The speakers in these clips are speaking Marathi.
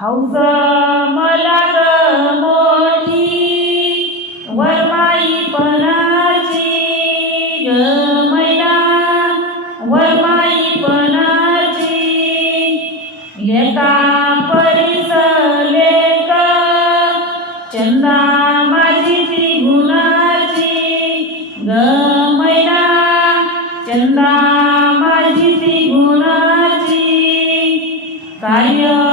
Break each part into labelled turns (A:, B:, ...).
A: हौस मला ग मोठी वरमाई पणाची ग मैना वरमाई पणाची. लेका परिस लेक चंदा माझी ती गुणाची ग मैना चंदा माझी ती गुणाची कार्य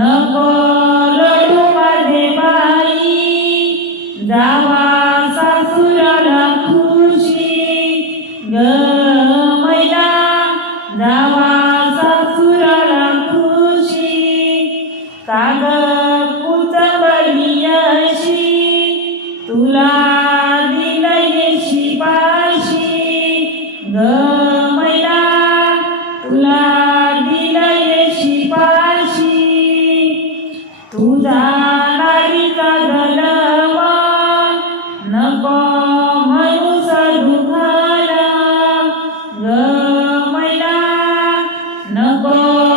A: नको रडू माझे बाई. जावा सासुराला खुशी. ग मैना जावा सासुराला खुशी. काग कुचबली अशी तुला दिलंय शिपाशी. ग नको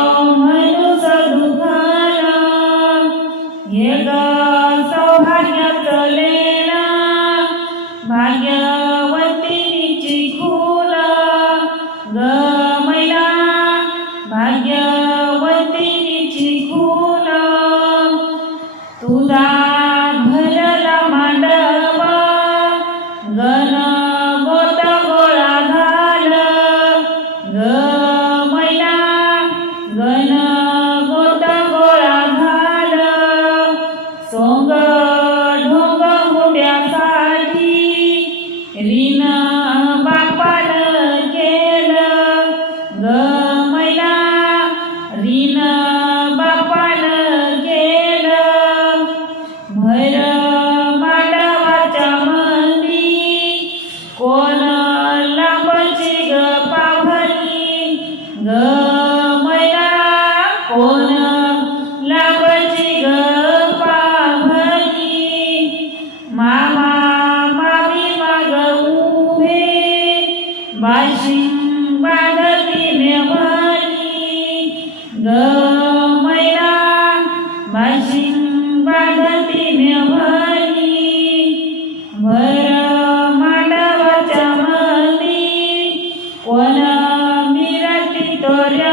A: गण गोट गोळा झाल सोंग ढोंग मुंड्यासाठी रीन बापान केलं ग मैना रीन बापान केलं भैर मांडवाच्या मंदी कोण बाशिंग बांधली म्हणी ग मैना बाशिंग बांधली म्हणी भर मांडवाच्या मनी कोण मिरटी तोऱ्यानी